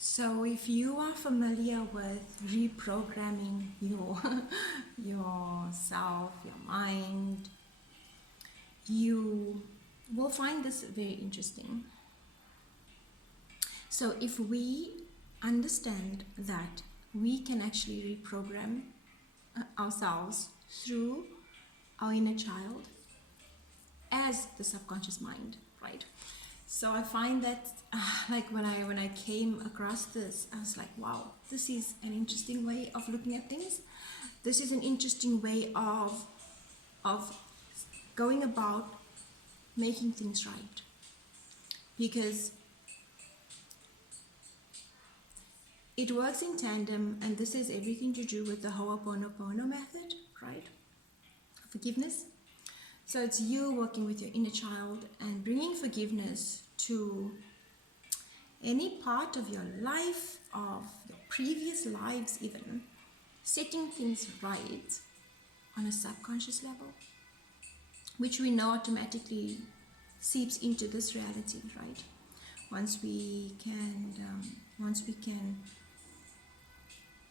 So if you are familiar with reprogramming yourself, your mind, you will find this very interesting. So if we understand that we can actually reprogram ourselves through our inner child as the subconscious mind, right? So I find that like when I came across this, I was like, wow, this is an interesting way of looking at things. This is an interesting way of going about making things right, because it works in tandem, and this has everything to do with the Ho'oponopono method, right? Forgiveness. So it's you working with your inner child and bringing forgiveness to any part of your life, of your previous lives even, setting things right on a subconscious level, which we know automatically seeps into this reality, right? Once we can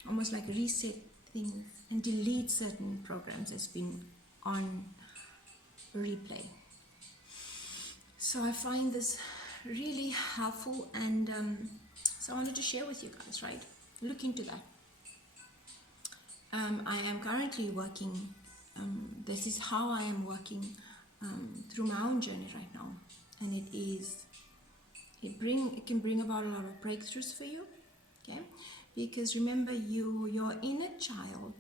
almost like reset things and delete certain programs that's been on replay. So I find this really helpful, and so I wanted to share with you guys, right? Look into that. I am currently working, this is how I am working through my own journey right now, and it can bring about a lot of breakthroughs for you, okay? Because remember, your inner child,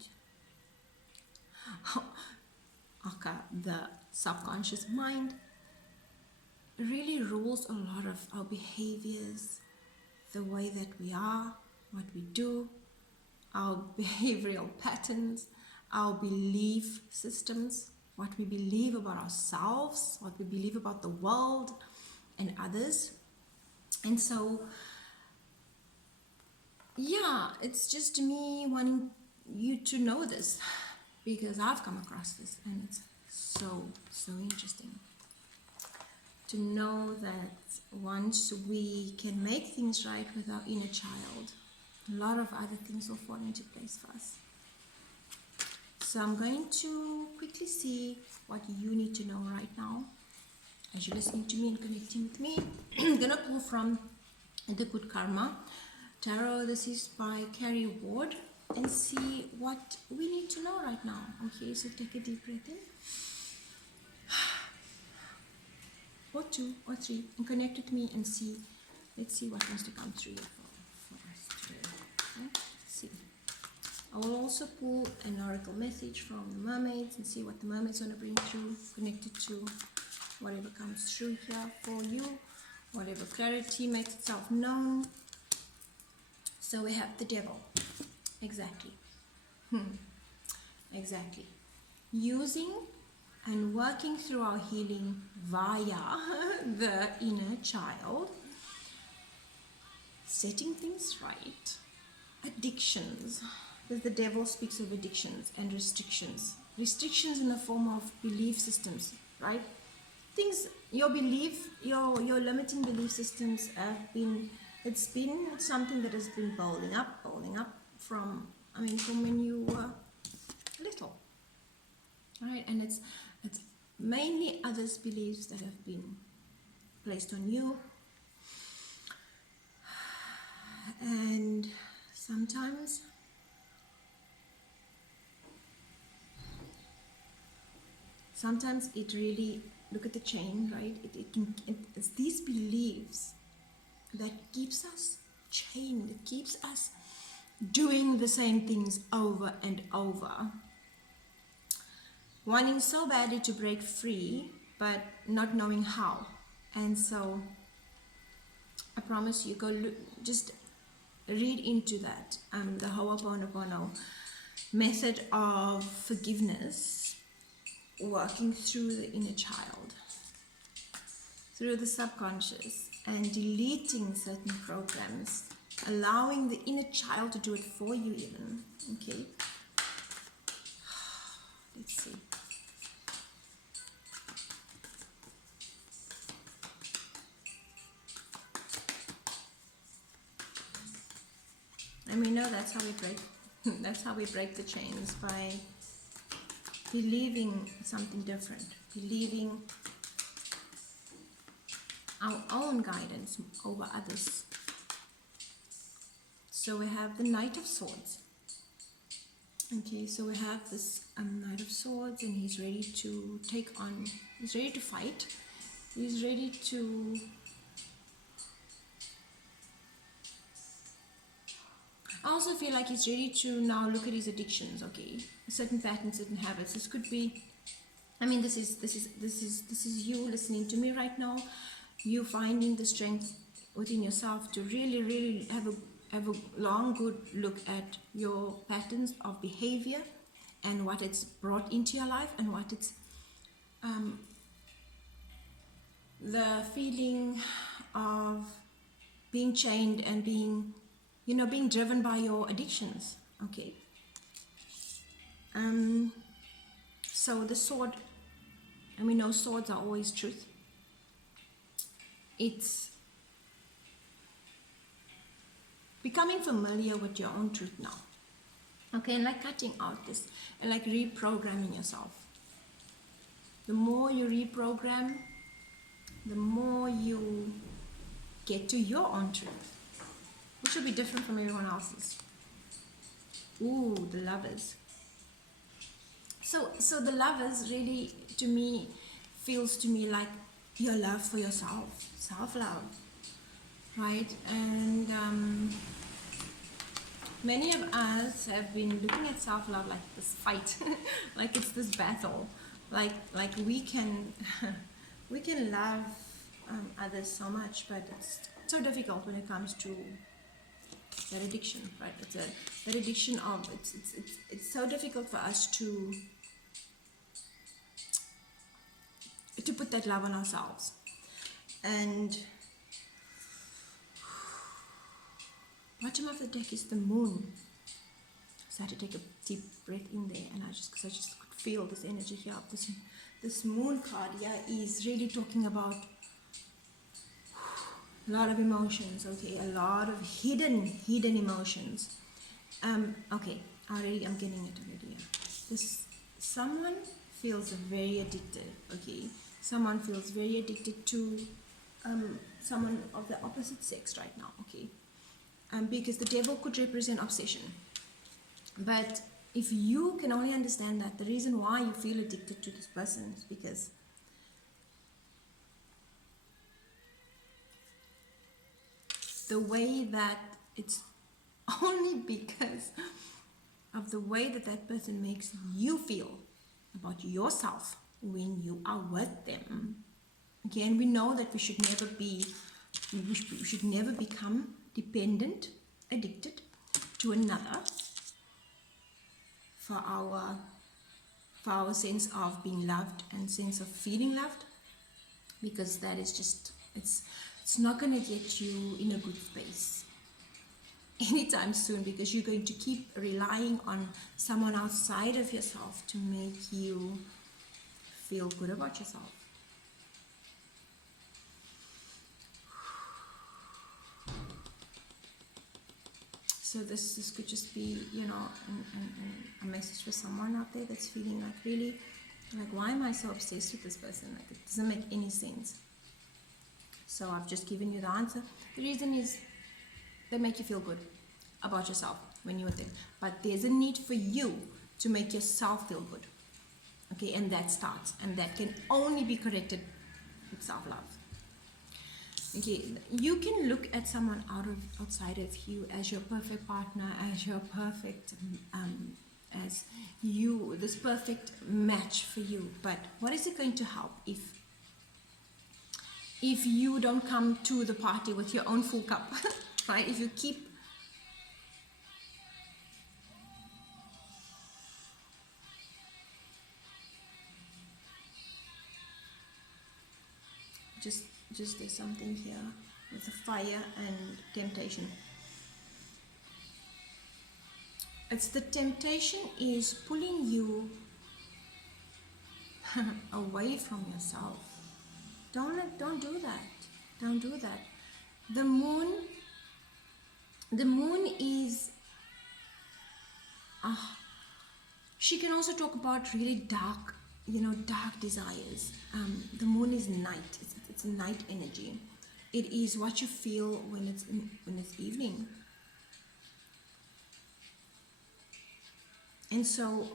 okay, the subconscious mind, really rules a lot of our behaviors, the way that we are, what we do, our behavioral patterns, our belief systems, what we believe about ourselves, what we believe about the world and others. And so, yeah, it's just me wanting you to know this, because I've come across this, and it's so interesting to know that once we can make things right with our inner child, a lot of other things will fall into place for us. So I'm going to quickly see what you need to know right now as you're listening to me and connecting with me. I'm going to pull from the Good Karma Tarot. This is by Carrie Ward, and see what we need to know right now. Okay, so take a deep breath in. Or two or three, and connect with me and see. Let's see what wants to come through here for us today. Okay? See. I will also pull an oracle message from the mermaids and see what the mermaids want to bring through, connected to whatever comes through here for you, whatever clarity makes itself known. So we have the devil. Exactly. Exactly. Using and working through our healing via the inner child, setting things right, addictions, because the devil speaks of addictions and restrictions in the form of belief systems, right? Things, your belief, your limiting belief systems have been, it's been something that has been building up from when you were little, right? And it's mainly others' beliefs that have been placed on you, and sometimes it really, look at the chain, right? It's these beliefs that keeps us chained, it keeps us doing the same things over and over, wanting so badly to break free, but not knowing how. And so I promise you, go look, just read into that, the Ho'oponopono method of forgiveness, working through the inner child, through the subconscious, and deleting certain programs, allowing the inner child to do it for you even, okay? Let's see. And we know that's how we break that's how we break the chains, by believing something different, believing our own guidance over others. So we have the Knight of Swords. Okay, so we have this Knight of Swords, and he's ready to take on, he's ready to fight, he's ready to I also feel like he's ready to now look at his addictions, okay? Certain patterns, certain habits. This could be, I mean, this is you listening to me right now. You finding the strength within yourself to really have a long, good look at your patterns of behavior and what it's brought into your life, and what it's the feeling of being chained and being, being driven by your addictions. Okay. So the sword, and we know swords are always truth. It's becoming familiar with your own truth now. Okay, and like cutting out this, and like reprogramming yourself. The more you reprogram, the more you get to your own truth, which will be different from everyone else's. Ooh, the Lovers. So the Lovers really, to me, feels to me like your love for yourself, self-love, right? And many of us have been looking at self-love like this fight, like it's this battle, like we can we can love others so much, but it's so difficult when it comes to that addiction, right? That addiction of it's so difficult for us to put that love on ourselves. And bottom of the deck is the Moon. So I had to take a deep breath in there, and because I just could feel this energy here. This Moon card here is really talking about a lot of emotions, okay, a lot of hidden emotions. Okay, I'm getting it already. This someone feels very addicted, okay. Someone feels very addicted to someone of the opposite sex right now, okay. Because the devil could represent obsession. But if you can only understand that the reason why you feel addicted to this person is because the way that it's only because of the way that that person makes you feel about yourself when you are with them. Okay, and we know that we should never become dependent, addicted to another for our sense of being loved and sense of feeling loved, because that is just, it's not going to get you in a good space anytime soon, because you're going to keep relying on someone outside of yourself to make you feel good about yourself. So this could just be, a message for someone out there that's feeling like, really, like, why am I so obsessed with this person? Like, it doesn't make any sense. So I've just given you the answer. The reason is they make you feel good about yourself when you're with them. But there's a need for you to make yourself feel good. Okay, and that starts, and that can only be corrected with self-love. Okay, you can look at someone outside of you as your perfect partner, as your perfect, as you, this perfect match for you. But what is it going to help if you don't come to the party with your own full cup, right? If you keep just there's something here with the fire and temptation. It's the temptation is pulling you away from yourself. Don't do that. Don't do that. The moon is She can also talk about really dark, dark desires. The moon is night. It's a night energy. It is what you feel when it's evening. And so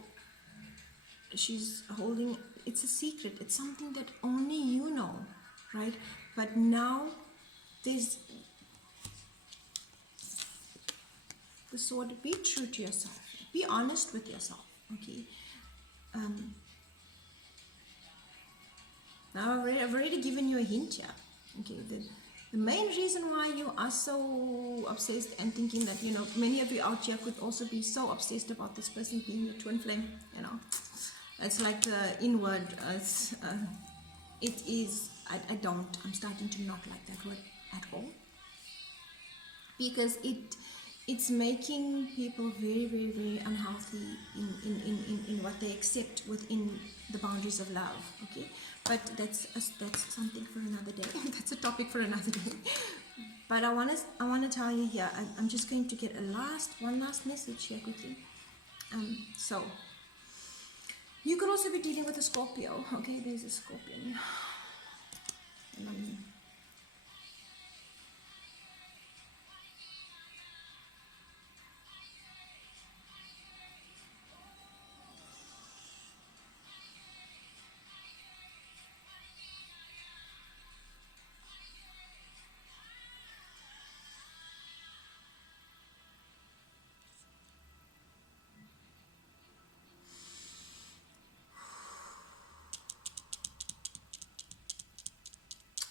she's holding, it's a secret. It's something that only you know, right? But now there's the sword. Be true to yourself. Be honest with yourself, okay? Now I've already given you a hint here. Okay, the main reason why you are so obsessed and thinking that, many of you out here could also be so obsessed about this person being your twin flame, It's like the inward, it is, I'm starting to not like that word at all. Because it's making people very, very, very unhealthy in what they accept within the boundaries of love, okay? But that's something for another day. That's a topic for another day. But I want to tell you here, I'm just going to get one last message here quickly. So you could also be dealing with a Scorpio, okay? There's a Scorpion.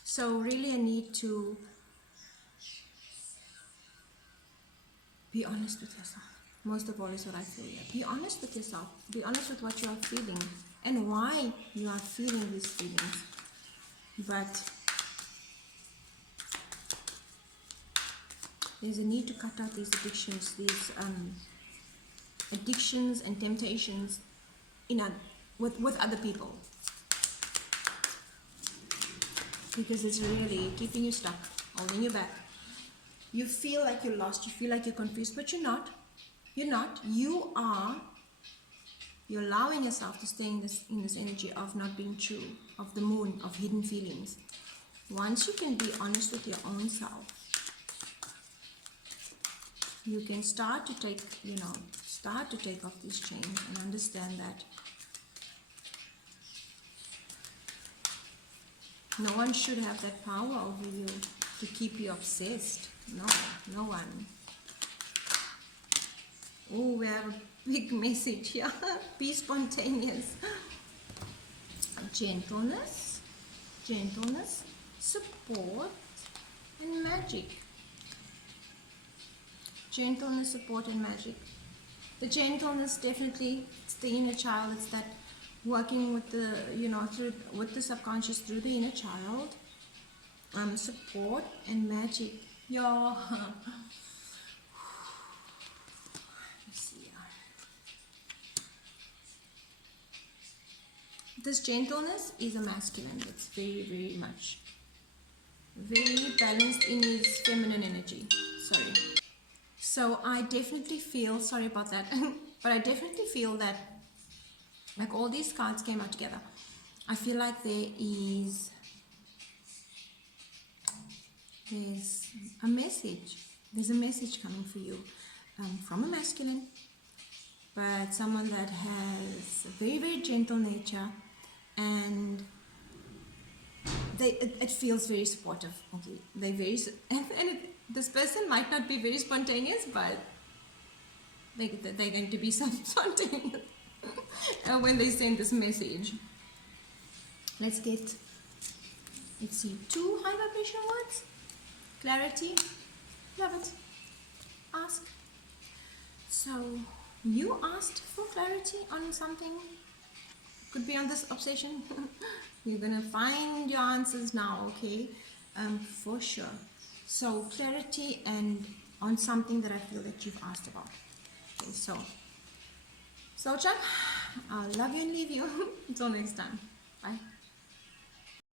So really I need to be honest with yourself. Most of all is what I feel here. Be honest with yourself. Be honest with what you are feeling and why you are feeling these feelings. But there's a need to cut out these addictions and temptations with other people. Because it's really keeping you stuck, holding you back. You feel like you're lost, you feel like you're confused, but you're not. You're not. You're allowing yourself to stay in this energy of not being true, of the moon, of hidden feelings. Once you can be honest with your own self, you can start to take off these chains and understand that no one should have that power over you to keep you obsessed. No one. Oh, we have a big message here. Be spontaneous. Gentleness, support, and magic. Gentleness, support, and magic. The gentleness, definitely, it's the inner child. It's that working with the, with the subconscious through the inner child. Support and magic. Yeah. This gentleness is a masculine. It's very, very much very balanced in his feminine energy. Sorry. So I definitely feel, sorry about that, but I definitely feel that like all these cards came out together. I feel like there's a message. There's a message coming for you from a masculine, but someone that has a very, very gentle nature, and it feels very supportive. Okay, this person might not be very spontaneous, but they're going to be so spontaneous when they send this message. Let's see, 2 high vibration words. Clarity, love it. Ask. So you asked for clarity on something. Could be on this obsession. You're gonna find your answers now, okay? For sure. So clarity and on something that I feel that you've asked about. Okay, so Soulchild, I'll love you and leave you. Until next time. Bye.